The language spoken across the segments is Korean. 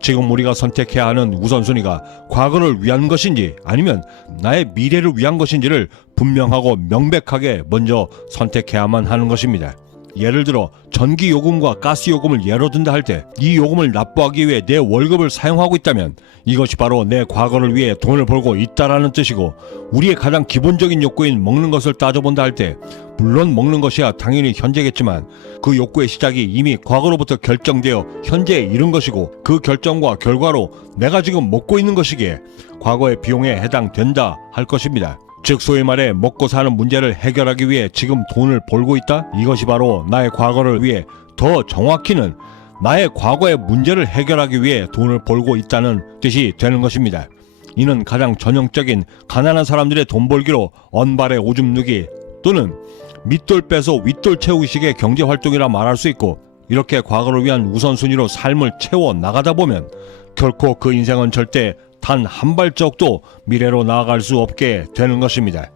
지금 우리가 선택해야 하는 우선순위가 과거를 위한 것인지 아니면 나의 미래를 위한 것인지를 분명하고 명백하게 먼저 선택해야만 하는 것입니다. 예를 들어 전기요금과 가스요금을 예로 든다 할 때 이 요금을 납부하기 위해 내 월급을 사용하고 있다면 이것이 바로 내 과거를 위해 돈을 벌고 있다라는 뜻이고, 우리의 가장 기본적인 욕구인 먹는 것을 따져본다 할 때 물론 먹는 것이야 당연히 현재겠지만 그 욕구의 시작이 이미 과거로부터 결정되어 현재에 이른 것이고, 그 결정과 결과로 내가 지금 먹고 있는 것이기에 과거의 비용에 해당된다 할 것입니다. 즉 소위 말해 먹고 사는 문제를 해결하기 위해 지금 돈을 벌고 있다? 이것이 바로 나의 과거를 위해, 더 정확히는 나의 과거의 문제를 해결하기 위해 돈을 벌고 있다는 뜻이 되는 것입니다. 이는 가장 전형적인 가난한 사람들의 돈 벌기로 언발에 오줌 누기 또는 밑돌 빼서 윗돌 채우기식의 경제활동이라 말할 수 있고, 이렇게 과거를 위한 우선순위로 삶을 채워 나가다 보면 결코 그 인생은 절대 단 한 발짝도 미래로 나아갈 수 없게 되는 것입니다.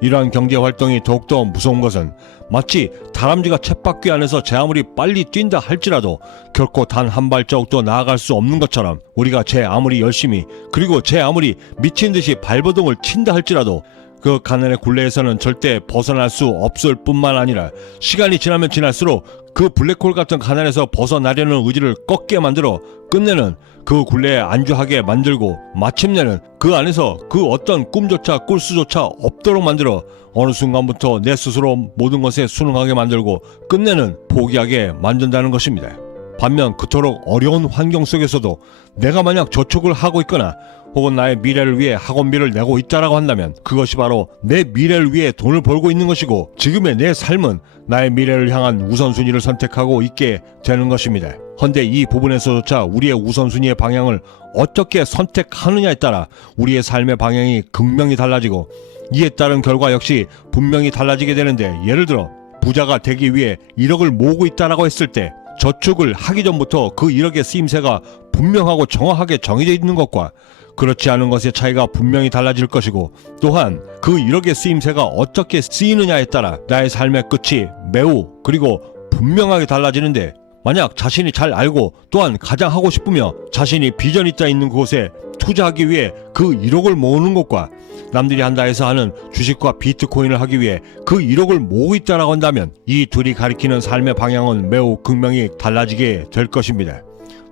이러한 경제활동이 더욱더 무서운 것은 마치 다람쥐가 쳇바퀴 안에서 제 아무리 빨리 뛴다 할지라도 결코 단 한 발자국도 나아갈 수 없는 것처럼, 우리가 제 아무리 열심히 그리고 제 아무리 미친 듯이 발버둥을 친다 할지라도 그 가난의 굴레에서는 절대 벗어날 수 없을 뿐만 아니라 시간이 지나면 지날수록 그 블랙홀 같은 가난에서 벗어나려는 의지를 꺾게 만들어 끝내는 그 굴레에 안주하게 만들고, 마침내는 그 안에서 그 어떤 꿈조차 꿀 수조차 없도록 만들어 어느 순간부터 내 스스로 모든 것에 순응하게 만들고 끝내는 포기하게 만든다는 것입니다. 반면 그토록 어려운 환경 속에서도 내가 만약 저축을 하고 있거나 혹은 나의 미래를 위해 학원비를 내고 있다라고 한다면 그것이 바로 내 미래를 위해 돈을 벌고 있는 것이고, 지금의 내 삶은 나의 미래를 향한 우선순위를 선택하고 있게 되는 것입니다. 헌데 이 부분에서조차 우리의 우선순위의 방향을 어떻게 선택하느냐에 따라 우리의 삶의 방향이 극명히 달라지고, 이에 따른 결과 역시 분명히 달라지게 되는데, 예를 들어 부자가 되기 위해 1억을 모으고 있다라고 했을 때 저축을 하기 전부터 그 1억의 쓰임새가 분명하고 정확하게 정해져 있는 것과 그렇지 않은 것의 차이가 분명히 달라질 것이고, 또한 그 1억의 쓰임새가 어떻게 쓰이느냐에 따라 나의 삶의 끝이 매우 그리고 분명하게 달라지는데, 만약 자신이 잘 알고 또한 가장 하고 싶으며 자신이 비전이 있다 있는 곳에 투자하기 위해 그 1억을 모으는 것과 남들이 한다 해서 하는 주식과 비트코인을 하기 위해 그 1억을 모으고 있다라고 한다면 이 둘이 가리키는 삶의 방향은 매우 극명히 달라지게 될 것입니다.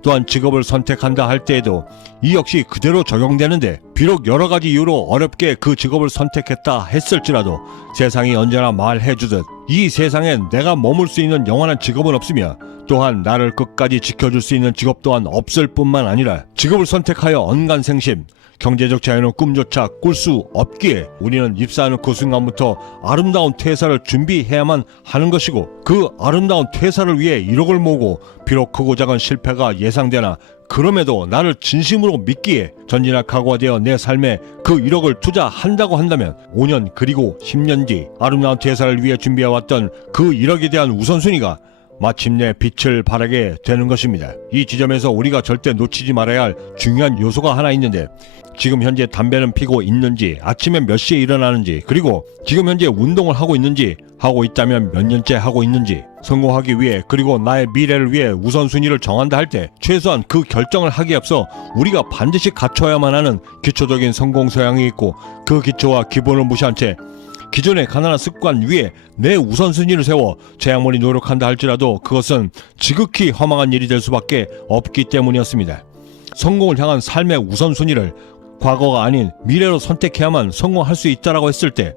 또한 직업을 선택한다 할 때에도 이 역시 그대로 적용되는데, 비록 여러가지 이유로 어렵게 그 직업을 선택했다 했을지라도 세상이 언제나 말해주듯 이 세상엔 내가 머물 수 있는 영원한 직업은 없으며 또한 나를 끝까지 지켜줄 수 있는 직업 또한 없을 뿐만 아니라 직업을 선택하여 언간생심, 경제적 자유는 꿈조차 꿀 수 없기에 우리는 입사하는 그 순간부터 아름다운 퇴사를 준비해야만 하는 것이고, 그 아름다운 퇴사를 위해 1억을 모으고 비록 크고 작은 실패가 예상되나 그럼에도 나를 진심으로 믿기에 전진할 각오가 되어 내 삶에 그 1억을 투자한다고 한다면 5년 그리고 10년 뒤 아름다운 퇴사를 위해 준비해왔던 그 1억에 대한 우선순위가 마침내 빛을 발하게 되는 것입니다. 이 지점에서 우리가 절대 놓치지 말아야 할 중요한 요소가 하나 있는데, 지금 현재 담배는 피고 있는지, 아침에 몇 시에 일어나는지, 그리고 지금 현재 운동을 하고 있는지, 하고 있다면 몇 년째 하고 있는지, 성공하기 위해 그리고 나의 미래를 위해 우선순위를 정한다 할 때 최소한 그 결정을 하기에 앞서 우리가 반드시 갖춰야만 하는 기초적인 성공 소양이 있고, 그 기초와 기본을 무시한 채 기존의 가난한 습관 위에 내 우선순위를 세워 제 아무리 노력한다 할지라도 그것은 지극히 허망한 일이 될 수밖에 없기 때문이었습니다. 성공을 향한 삶의 우선순위를 과거가 아닌 미래로 선택해야만 성공할 수 있다라고 했을 때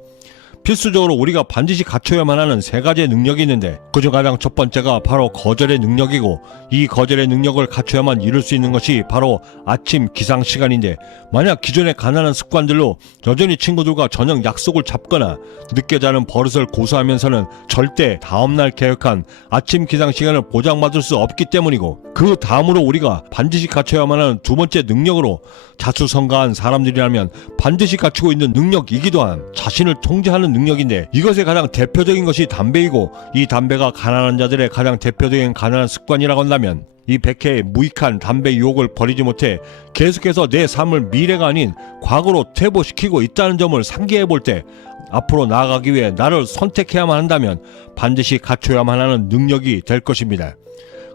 필수적으로 우리가 반드시 갖춰야만 하는 세 가지의 능력이 있는데, 그중 가장 첫 번째가 바로 거절의 능력이고, 이 거절의 능력을 갖춰야만 이룰 수 있는 것이 바로 아침 기상 시간인데, 만약 기존의 가난한 습관들로 여전히 친구들과 저녁 약속을 잡거나 늦게 자는 버릇을 고수하면서는 절대 다음날 계획한 아침 기상 시간을 보장받을 수 없기 때문이고, 그 다음으로 우리가 반드시 갖춰야만 하는 두 번째 능력으로 자수성가한 사람들이라면 반드시 갖추고 있는 능력이기도 한 자신을 통제하는 능력인데, 이것의 가장 대표적인 것이 담배이고, 이 담배가 가난한 자들의 가장 대표적인 가난한 습관이라고 한다면 이 백해의 무익한 담배 유혹을 버리지 못해 계속해서 내 삶을 미래가 아닌 과거로 퇴보시키고 있다는 점을 상기해 볼 때 앞으로 나아가기 위해 나를 선택해야만 한다면 반드시 갖춰야만 하는 능력이 될 것입니다.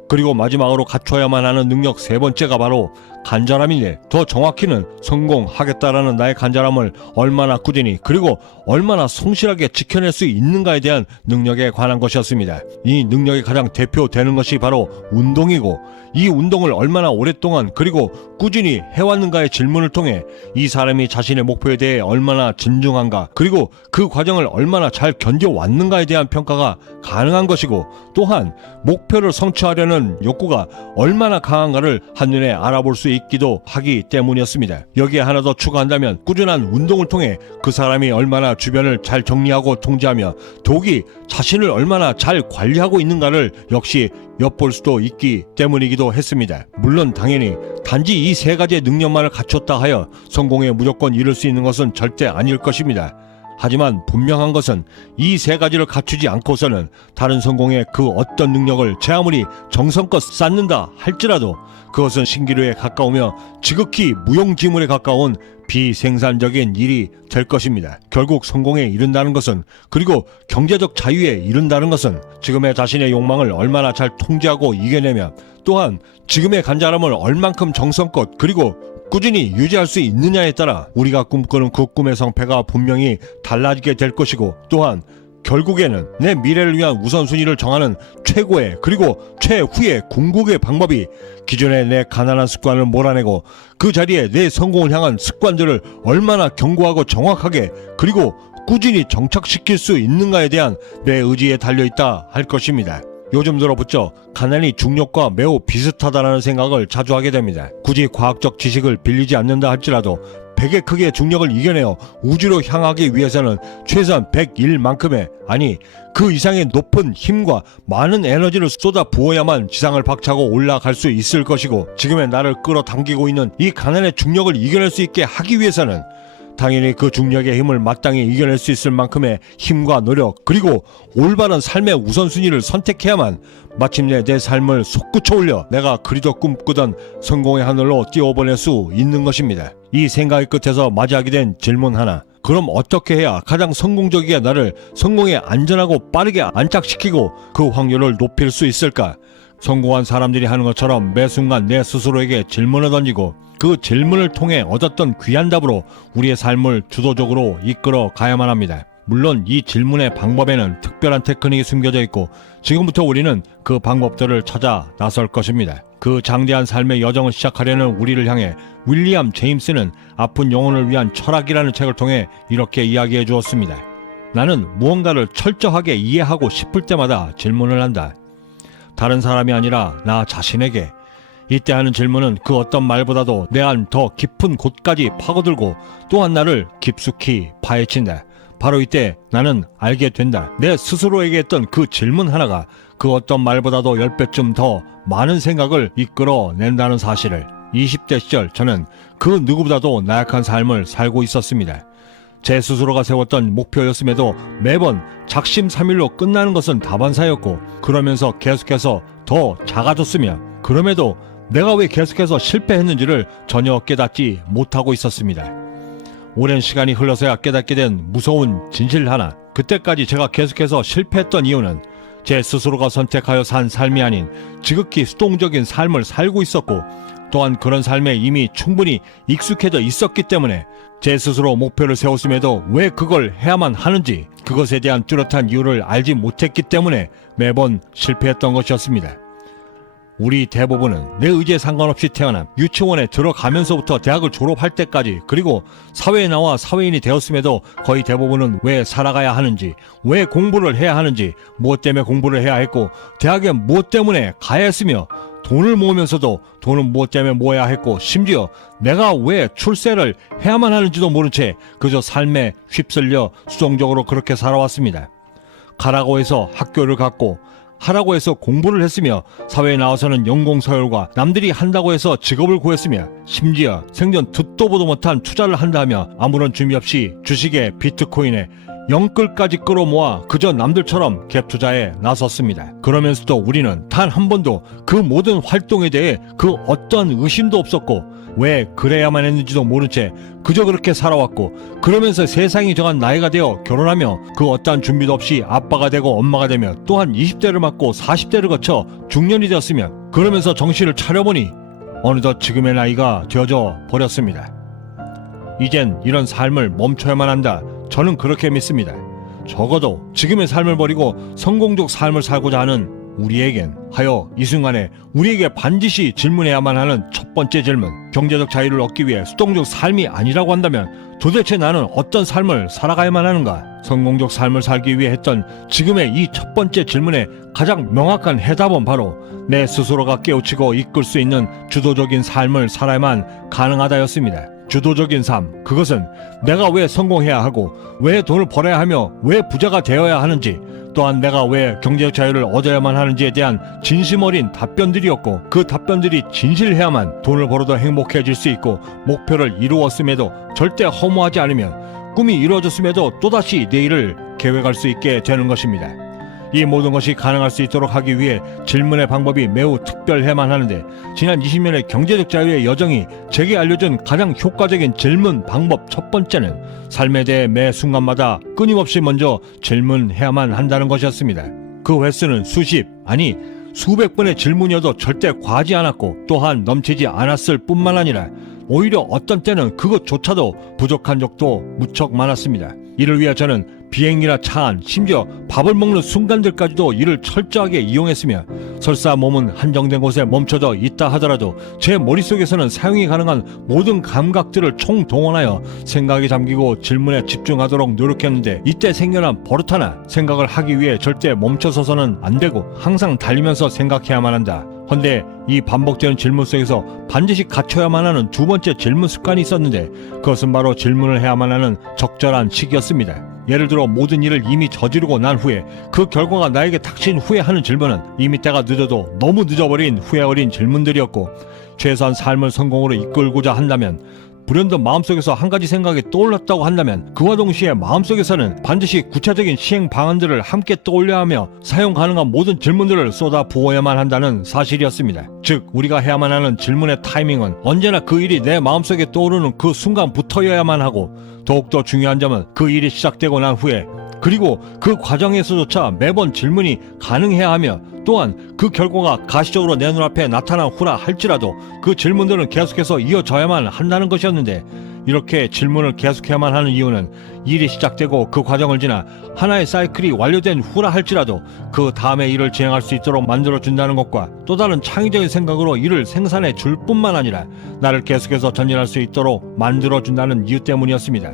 그리고 마지막으로 갖춰야만 하는 능력 세 번째가 바로 간절함인데, 더 정확히는 성공하겠다라는 나의 간절함을 얼마나 꾸준히 그리고 얼마나 성실하게 지켜낼 수 있는가에 대한 능력에 관한 것이었습니다. 이 능력이 가장 대표되는 것이 바로 운동이고, 이 운동을 얼마나 오랫동안 그리고 꾸준히 해왔는가의 질문을 통해 이 사람이 자신의 목표에 대해 얼마나 진중한가, 그리고 그 과정을 얼마나 잘 견뎌왔는가에 대한 평가가 가능한 것이고, 또한 목표를 성취하려는 욕구가 얼마나 강한가를 한눈에 알아볼 수 있기도 하기 때문이었습니다. 여기에 하나 더 추가한다면, 꾸준한 운동을 통해 그 사람이 얼마나 주변을 잘 정리하고 통제하며 독이 자신을 얼마나 잘 관리하고 있는가를 역시 엿볼 수도 있기 때문이기도 했습니다. 물론 당연히 단지 이 세 가지의 능력만을 갖췄다 하여 성공에 무조건 이룰 수 있는 것은 절대 아닐 것입니다. 하지만 분명한 것은 이 세 가지를 갖추지 않고서는 다른 성공의 그 어떤 능력을 제 아무리 정성껏 쌓는다 할지라도 그것은 신기루에 가까우며 지극히 무용지물에 가까운 비생산적인 일이 될 것입니다. 결국 성공에 이른다는 것은, 그리고 경제적 자유에 이른다는 것은 지금의 자신의 욕망을 얼마나 잘 통제하고 이겨내며, 또한 지금의 간절함을 얼만큼 정성껏 그리고 꾸준히 유지할 수 있느냐에 따라 우리가 꿈꾸는 그 꿈의 성패가 분명히 달라지게 될 것이고, 또한 결국에는 내 미래를 위한 우선순위를 정하는 최고의 그리고 최후의 궁극의 방법이 기존의 내 가난한 습관을 몰아내고 그 자리에 내 성공을 향한 습관들을 얼마나 견고하고 정확하게 그리고 꾸준히 정착시킬 수 있는가에 대한 내 의지에 달려있다 할 것입니다. 요즘 들어붙죠. 가난이 중력과 매우 비슷하다는 생각을 자주 하게 됩니다. 굳이 과학적 지식을 빌리지 않는다 할지라도 100의 크기의 중력을 이겨내어 우주로 향하기 위해서는 최소한 101만큼의, 아니 그 이상의 높은 힘과 많은 에너지를 쏟아 부어야만 지상을 박차고 올라갈 수 있을 것이고, 지금의 나를 끌어당기고 있는 이 가난의 중력을 이겨낼 수 있게 하기 위해서는 당연히 그 중력의 힘을 마땅히 이겨낼 수 있을 만큼의 힘과 노력, 그리고 올바른 삶의 우선순위를 선택해야만 마침내 내 삶을 솟구쳐 올려 내가 그리도 꿈꾸던 성공의 하늘로 띄워보낼 수 있는 것입니다. 이 생각의 끝에서 맞이하게 된 질문 하나. 그럼 어떻게 해야 가장 성공적이게 나를 성공에 안전하고 빠르게 안착시키고 그 확률을 높일 수 있을까? 성공한 사람들이 하는 것처럼 매 순간 내 스스로에게 질문을 던지고 그 질문을 통해 얻었던 귀한 답으로 우리의 삶을 주도적으로 이끌어 가야만 합니다. 물론 이 질문의 방법에는 특별한 테크닉이 숨겨져 있고 지금부터 우리는 그 방법들을 찾아 나설 것입니다. 그 장대한 삶의 여정을 시작하려는 우리를 향해 윌리엄 제임스는 아픈 영혼을 위한 철학이라는 책을 통해 이렇게 이야기해 주었습니다. 나는 무언가를 철저하게 이해하고 싶을 때마다 질문을 한다. 다른 사람이 아니라 나 자신에게. 이때 하는 질문은 그 어떤 말보다도 내 안 더 깊은 곳까지 파고들고 또한 나를 깊숙이 파헤친다. 바로 이때 나는 알게 된다. 내 스스로에게 했던 그 질문 하나가 그 어떤 말보다도 10배쯤 더 많은 생각을 이끌어낸다는 사실을. 20대 시절 저는 그 누구보다도 나약한 삶을 살고 있었습니다. 제 스스로가 세웠던 목표였음에도 매번 작심삼일로 끝나는 것은 다반사였고, 그러면서 계속해서 더 작아졌으며, 그럼에도 내가 왜 계속해서 실패했는지를 전혀 깨닫지 못하고 있었습니다. 오랜 시간이 흘러서야 깨닫게 된 무서운 진실 하나. 그때까지 제가 계속해서 실패했던 이유는 제 스스로가 선택하여 산 삶이 아닌 지극히 수동적인 삶을 살고 있었고, 또한 그런 삶에 이미 충분히 익숙해져 있었기 때문에 제 스스로 목표를 세웠음에도 왜 그걸 해야만 하는지 그것에 대한 뚜렷한 이유를 알지 못했기 때문에 매번 실패했던 것이었습니다. 우리 대부분은 내 의지에 상관없이 태어난 유치원에 들어가면서부터 대학을 졸업할 때까지, 그리고 사회에 나와 사회인이 되었음에도 거의 대부분은 왜 살아가야 하는지, 왜 공부를 해야 하는지, 무엇 때문에 공부를 해야 했고 대학에 무엇 때문에 가야 했으며, 돈을 모으면서도 돈은 무엇 때문에 모아야 했고, 심지어 내가 왜 출세를 해야만 하는지도 모른 채 그저 삶에 휩쓸려 수동적으로 그렇게 살아왔습니다. 가라고 해서 학교를 갔고 하라고 해서 공부를 했으며, 사회에 나와서는 연공서열과 남들이 한다고 해서 직업을 구했으며, 심지어 생전 듣도 보도 못한 투자를 한다 하며 아무런 준비 없이 주식에 비트코인에 영끌까지 끌어모아 그저 남들처럼 갭 투자에 나섰습니다. 그러면서도 우리는 단 한 번도 그 모든 활동에 대해 그 어떤 의심도 없었고 왜 그래야만 했는지도 모른 채 그저 그렇게 살아왔고, 그러면서 세상이 정한 나이가 되어 결혼하며 그 어떠한 준비도 없이 아빠가 되고 엄마가 되며 또한 20대를 맞고 40대를 거쳐 중년이 되었으며, 그러면서 정신을 차려보니 어느덧 지금의 나이가 되어져 버렸습니다. 이젠 이런 삶을 멈춰야만 한다. 저는 그렇게 믿습니다. 적어도 지금의 삶을 버리고 성공적 삶을 살고자 하는 우리에겐 하여 이 순간에 우리에게 반드시 질문해야만 하는 첫 번째 질문, 경제적 자유를 얻기 위해 수동적 삶이 아니라고 한다면 도대체 나는 어떤 삶을 살아가야만 하는가? 성공적 삶을 살기 위해 했던 지금의 이 첫 번째 질문의 가장 명확한 해답은 바로 내 스스로가 깨우치고 이끌 수 있는 주도적인 삶을 살아야만 가능하다였습니다. 주도적인 삶, 그것은 내가 왜 성공해야 하고 왜 돈을 벌어야 하며 왜 부자가 되어야 하는지, 또한 내가 왜 경제적 자유를 얻어야만 하는지에 대한 진심 어린 답변들이었고, 그 답변들이 진실해야만 돈을 벌어도 행복해질 수 있고, 목표를 이루었음에도 절대 허무하지 않으면 꿈이 이루어졌음에도 또다시 내일을 계획할 수 있게 되는 것입니다. 이 모든 것이 가능할 수 있도록 하기 위해 질문의 방법이 매우 특별해야만 하는데, 지난 20년의 경제적 자유의 여정이 제게 알려준 가장 효과적인 질문 방법 첫 번째는 삶에 대해 매 순간마다 끊임없이 먼저 질문해야만 한다는 것이었습니다. 그 횟수는 수십, 아니 수백 번의 질문이어도 절대 과하지 않았고, 또한 넘치지 않았을 뿐만 아니라 오히려 어떤 때는 그것조차도 부족한 적도 무척 많았습니다. 이를 위해 저는 비행기나 차 안, 심지어 밥을 먹는 순간들까지도 이를 철저하게 이용했으며, 설사 몸은 한정된 곳에 멈춰져 있다 하더라도 제 머릿속에서는 사용이 가능한 모든 감각들을 총동원하여 생각에 잠기고 질문에 집중하도록 노력했는데, 이때 생겨난 버릇 하나, 생각을 하기 위해 절대 멈춰서서는 안 되고 항상 달리면서 생각해야만 한다. 헌데 이 반복되는 질문 속에서 반드시 갖춰야만 하는 두 번째 질문 습관이 있었는데, 그것은 바로 질문을 해야만 하는 적절한 시기였습니다. 예를 들어 모든 일을 이미 저지르고 난 후에 그 결과가 나에게 닥친 후에 하는 질문은 이미 때가 늦어도 너무 늦어버린 후회 어린 질문들이었고, 최소한 삶을 성공으로 이끌고자 한다면, 불현듯 마음속에서 한 가지 생각이 떠올랐다고 한다면 그와 동시에 마음속에서는 반드시 구체적인 시행 방안들을 함께 떠올려야 하며 사용 가능한 모든 질문들을 쏟아 부어야만 한다는 사실이었습니다. 즉, 우리가 해야만 하는 질문의 타이밍은 언제나 그 일이 내 마음속에 떠오르는 그 순간부터여야만 하고, 더욱더 중요한 점은 그 일이 시작되고 난 후에, 그리고 그 과정에서조차 매번 질문이 가능해야 하며, 또한 그 결과가 가시적으로 내 눈앞에 나타난 후라 할지라도 그 질문들은 계속해서 이어져야만 한다는 것이었는데, 이렇게 질문을 계속해야만 하는 이유는 일이 시작되고 그 과정을 지나 하나의 사이클이 완료된 후라 할지라도 그 다음에 일을 진행할 수 있도록 만들어준다는 것과 또 다른 창의적인 생각으로 일을 생산해 줄 뿐만 아니라 나를 계속해서 전진할 수 있도록 만들어준다는 이유 때문이었습니다.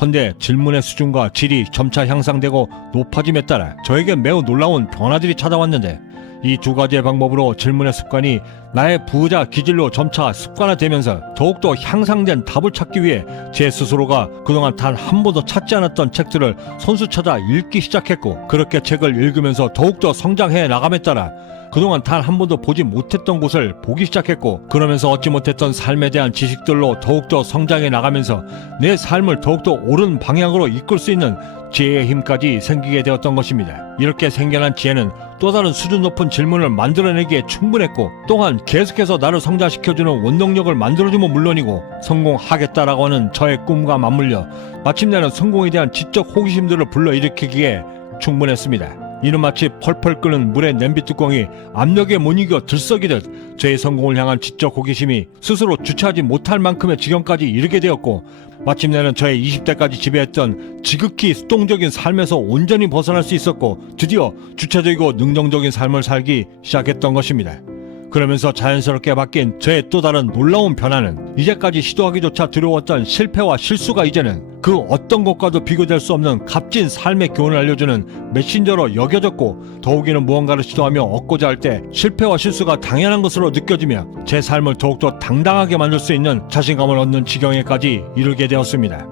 헌데 질문의 수준과 질이 점차 향상되고 높아짐에 따라 저에게 매우 놀라운 변화들이 찾아왔는데, 이 두 가지의 방법으로 질문의 습관이 나의 부자 기질로 점차 습관화되면서 더욱더 향상된 답을 찾기 위해 제 스스로가 그동안 단 한 번도 찾지 않았던 책들을 손수 찾아 읽기 시작했고, 그렇게 책을 읽으면서 더욱더 성장해 나감에 따라 그동안 단 한 번도 보지 못했던 곳을 보기 시작했고, 그러면서 얻지 못했던 삶에 대한 지식들로 더욱더 성장해 나가면서 내 삶을 더욱더 옳은 방향으로 이끌 수 있는 지혜의 힘까지 생기게 되었던 것입니다. 이렇게 생겨난 지혜는 또 다른 수준 높은 질문을 만들어내기에 충분했고, 또한 계속해서 나를 성장시켜주는 원동력을 만들어주면 물론이고, 성공하겠다라고 하는 저의 꿈과 맞물려 마침내는 성공에 대한 지적 호기심들을 불러일으키기에 충분했습니다. 이는 마치 펄펄 끓는 물의 냄비 뚜껑이 압력에 못 이겨 들썩이듯 저의 성공을 향한 지적 호기심이 스스로 주체하지 못할 만큼의 지경까지 이르게 되었고, 마침내는 저의 20대까지 지배했던 지극히 수동적인 삶에서 온전히 벗어날 수 있었고, 드디어 주체적이고 능동적인 삶을 살기 시작했던 것입니다. 그러면서 자연스럽게 바뀐 저의 또 다른 놀라운 변화는, 이제까지 시도하기조차 두려웠던 실패와 실수가 이제는 그 어떤 것과도 비교될 수 없는 값진 삶의 교훈을 알려주는 메신저로 여겨졌고, 더욱이는 무언가를 시도하며 얻고자 할 때 실패와 실수가 당연한 것으로 느껴지며 제 삶을 더욱더 당당하게 만들 수 있는 자신감을 얻는 지경에까지 이르게 되었습니다.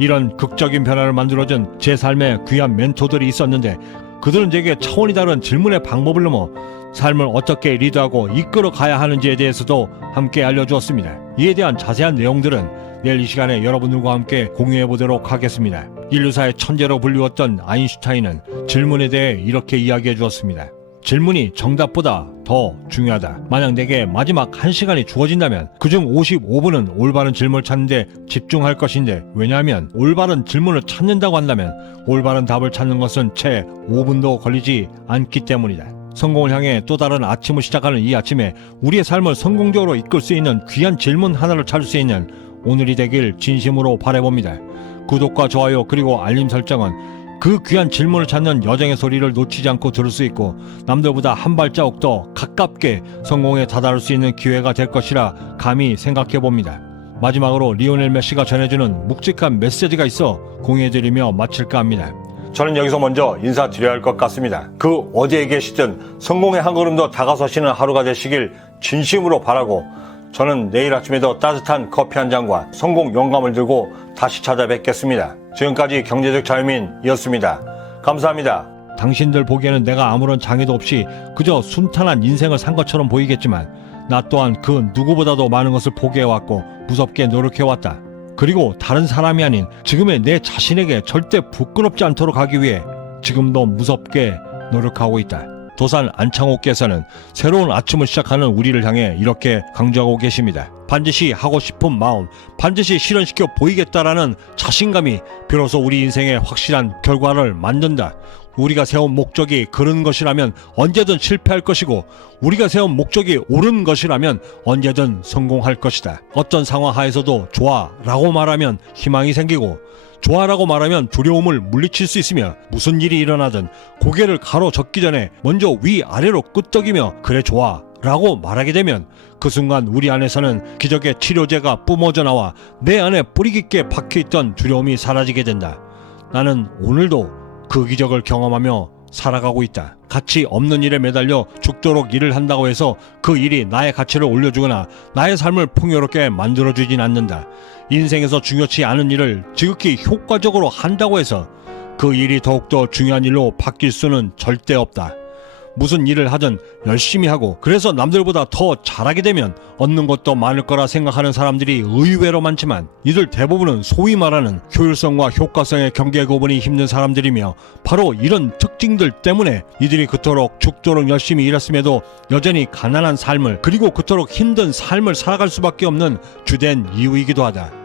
이런 극적인 변화를 만들어준 제 삶의 귀한 멘토들이 있었는데, 그들은 제게 차원이 다른 질문의 방법을 넘어 삶을 어떻게 리드하고 이끌어 가야 하는지에 대해서도 함께 알려주었습니다. 이에 대한 자세한 내용들은 내일 이 시간에 여러분들과 함께 공유해 보도록 하겠습니다. 인류사의 천재로 불리웠던 아인슈타인은 질문에 대해 이렇게 이야기해 주었습니다. 질문이 정답보다 더 중요하다. 만약 내게 마지막 1시간이 주어진다면 그중 55분은 올바른 질문을 찾는데 집중할 것인데, 왜냐하면 올바른 질문을 찾는다고 한다면 올바른 답을 찾는 것은 채 5분도 걸리지 않기 때문이다. 성공을 향해 또 다른 아침을 시작하는 이 아침에 우리의 삶을 성공적으로 이끌 수 있는 귀한 질문 하나를 찾을 수 있는 오늘이 되길 진심으로 바라봅니다. 구독과 좋아요 그리고 알림 설정은 그 귀한 질문을 찾는 여정의 소리를 놓치지 않고 들을 수 있고 남들보다 한 발자국 더 가깝게 성공에 다다를 수 있는 기회가 될 것이라 감히 생각해 봅니다. 마지막으로 리오넬 메시가 전해주는 묵직한 메시지가 있어 공유해드리며 마칠까 합니다. 저는 여기서 먼저 인사드려야 할 것 같습니다. 그 어디에 계시든 성공의 한 걸음 더 다가서시는 하루가 되시길 진심으로 바라고, 저는 내일 아침에도 따뜻한 커피 한 잔과 성공 영감을 들고 다시 찾아뵙겠습니다. 지금까지 경제적 자유민이었습니다. 감사합니다. 당신들 보기에는 내가 아무런 장애도 없이 그저 순탄한 인생을 산 것처럼 보이겠지만 나 또한 그 누구보다도 많은 것을 포기해왔고 무섭게 노력해왔다. 그리고 다른 사람이 아닌 지금의 내 자신에게 절대 부끄럽지 않도록 하기 위해 지금도 무섭게 노력하고 있다. 도산 안창호께서는 새로운 아침을 시작하는 우리를 향해 이렇게 강조하고 계십니다. 반드시 하고 싶은 마음, 반드시 실현시켜 보이겠다라는 자신감이 비로소 우리 인생의 확실한 결과를 만든다. 우리가 세운 목적이 그른 것이라면 언제든 실패할 것이고, 우리가 세운 목적이 옳은 것이라면 언제든 성공할 것이다. 어떤 상황 하에서도 좋아라고 말하면 희망이 생기고, 좋아라고 말하면 두려움을 물리칠 수 있으며, 무슨 일이 일어나든 고개를 가로젓기 전에 먼저 위아래로 끄덕이며 그래 좋아 라고 말하게 되면 그 순간 우리 안에서는 기적의 치료제가 뿜어져 나와 내 안에 뿌리 깊게 박혀있던 두려움이 사라지게 된다. 나는 오늘도 그 기적을 경험하며 살아가고 있다. 가치 없는 일에 매달려 죽도록 일을 한다고 해서 그 일이 나의 가치를 올려주거나 나의 삶을 풍요롭게 만들어주진 않는다. 인생에서 중요치 않은 일을 지극히 효과적으로 한다고 해서 그 일이 더욱더 중요한 일로 바뀔 수는 절대 없다. 무슨 일을 하든 열심히 하고 그래서 남들보다 더 잘하게 되면 얻는 것도 많을 거라 생각하는 사람들이 의외로 많지만, 이들 대부분은 소위 말하는 효율성과 효과성의 경계 구분이 힘든 사람들이며, 바로 이런 특징들 때문에 이들이 그토록 죽도록 열심히 일했음에도 여전히 가난한 삶을, 그리고 그토록 힘든 삶을 살아갈 수밖에 없는 주된 이유이기도 하다.